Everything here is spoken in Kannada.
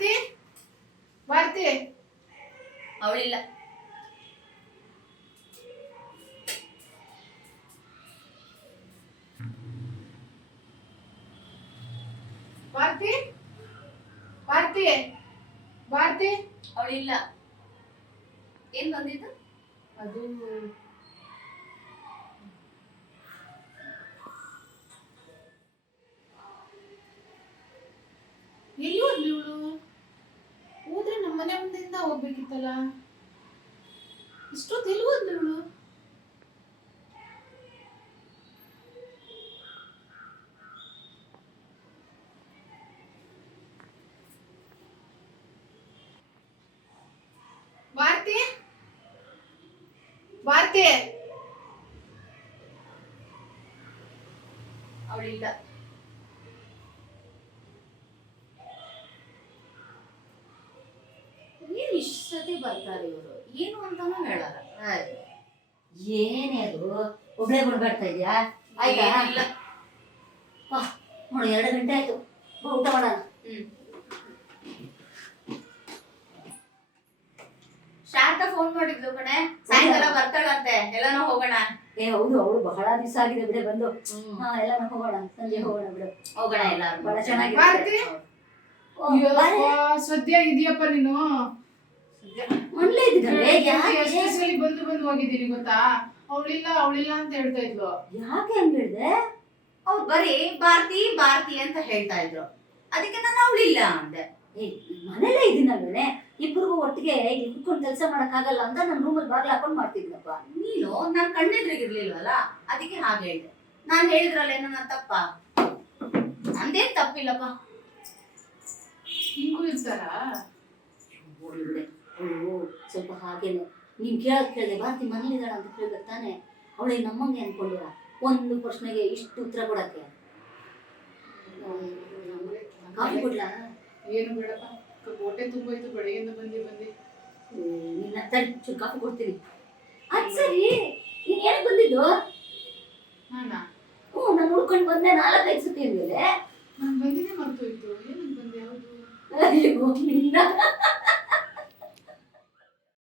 ಭಾರತಿ ಭಾರತಿ ಅವಳಿಲ್ಲ. ಭಾರತಿ ಭಾರತಿ ಭಾರತಿ ಅವಳಿಲ್ಲ. ಏನ್ ಬಂದಿದ್ದು? ಅದು ಎಲ್ಲಿ ಹೋದ್ಲಿ ಇವಳು? ಹೋದ್ರೆ ನಮ್ಮ ಮನೆ ಮುಂದೆಯಿಂದ ಹೋಗ್ಬೇಕಿತ್ತಲ್ಲ. ಇಷ್ಟೊತ್ತು ಎಲ್ಲಿ ಹೋದ್ಲಿ ಇವಳು? ಭಾರತಿ ಭಾರತಿ ಅವಳಿಲ್ಲ. ಏನ್ ಇಷ್ಟ ಸತಿ ಬರ್ತಾರೆ ಇವರು, ಏನು ಅಂತಾನೂ ಹೇಳಲ್ಲ. ಏನೇ ಅದು ಒಬ್ಳೆ ಬಿಡ್ಬೇಡ್ತಾ ಇದೆಯಾ? ಆಯ್ತಾ? ಇಲ್ಲ. ನೋಡಿ 2 ಗಂಟೆ ಆಯ್ತು, ಊಟ ಮಾಡೋಣ. ಶಾಂತ ಫೋನ್ ಮಾಡಿದ್ಲು ಕಣೆ, ಸಾಯಂಕಾಲ ಬರ್ತಾಳಂತೆ, ಎಲ್ಲಾನು ಹೋಗೋಣ. ಹೌದು, ಅವಳು ಬಹಳ ದಿವಸ ಆಗಿದೆ ಬಿಡೆ ಬಂದು. ಎಲ್ಲಾನು ಹೋಗೋಣ, ಸಂಜೆ ಹೋಗೋಣ ಬಿಡು. ಹೋಗೋಣ ಎಲ್ಲಾರು. ಬಹಳ ಚೆನ್ನಾಗಿದೆ. ಭಾರತಿ ಸದ್ಯ ಇದೆಯಪ್ಪ ನೀನು. ಮನೇಲೇ ಇದ್ದೀನಲ್ವೇ? ಎಷ್ಟು ಸಲ ಬಂದು ಬಂದು ಹೋಗಿದ್ದೀನಿ ಗೊತ್ತಾ? ಅವಳಿಲ್ಲ ಅಂತ ಹೇಳ್ತಾ ಇದ್ಲು. ಯಾಕೆ ಹಂಗ ಹೇಳ್ದೆ? ಅವ್ರು ಬರೀ ಭಾರತಿ ಭಾರತಿ ಅಂತ ಹೇಳ್ತಾ ಇದ್ರು, ಅದಕ್ಕೆ ನಾನು ಅವಳಿಲ್ಲ ಅಂದೆ. ಮನೇಲೇ ಇದ್ದೀನಲ್ವೇ, ಇಬ್ಬರಿಗೂ ಒಟ್ಟಿಗೆ ಇಲ್ಲಿ ಕುತ್ಕೊಂಡು ಕೆಲಸ ಮಾಡಕ್ಕಾಗಲ್ಲ ಅಂತ ನಾನು ರೂಮಲ್ಲಿ ಬಾಗ್ಲ ಹಾಕೊಂಡು ಮಾಡ್ತಿದ್ನಪ್ಪ. ನೀನು ನಾನ್ ಕಣ್ಣೆದ್ರಿಗಿರ್ಲಿಲ್ವಲ್ಲ, ಅದಕ್ಕೆ ಹಾಗೆ ಹೇಳ್ದೆ. ನಾನ್ ಹೇಳಿದ್ರಲ್ಲ ಏನೋ ನನ್ನ ತಪ್ಪ? ನಂದೇನ್ ತಪ್ಪಿಲ್ಲಪ್ಪ. ಹಿಂಗೂ ಇರ್ತಾರ? ಬಿಡೆ ಅವಳು ಸ್ವಲ್ಪ ಹಾಗೇನೆ. ನೀನ್ ಕೇಳಿದೆ ಭಾರತಿ ಮನೇಲಿದ್ದಾಳ ಅಂತ ಕೇಳಿದ್ರೆ ತಾನೆ ಅವಳಿಗೆ ನಮ್ಮಂಗೆ ಅನ್ಕೊಂಡಿರ ಒಂದು ಪ್ರಶ್ನೆಗೆ ಇಷ್ಟು ಉತ್ತರ ಕೊಡಕ್ಕೆ. ಕಾಫಿ ಕೊಡ್ಲಾ? ಏನು ಬೇಡಪ್ಪ, ಹೊಟ್ಟೆ ತುಂಬೋಯ್ತು ಬೆಳಗ್ಗೆಯಿಂದ ಬಂದಿ. ನಿನ್ನ ತಡಿ ಚೂರು ಕಾಫಿ ಕೊಡ್ತೀನಿ. ಅದ್ ಸರಿ, ನೀನ್ ಏನಕ್ಕೆ ಬಂದಿದ್ದು? ನಾನಾ? ನಾನು ಹುಡ್ಕೊಂಡು ಬಂದೆ 4-5 ಸತಿ ಅಂದ್ಮೇಲೆ. ನಾನು ಬಂದಿದ್ದೆ ಮರ್ತೋಯ್ತು. ಏನಂತ ಬಂದೆ? ಯಾವುದು? ಅಯ್ಯೋ ನಿನ್ನ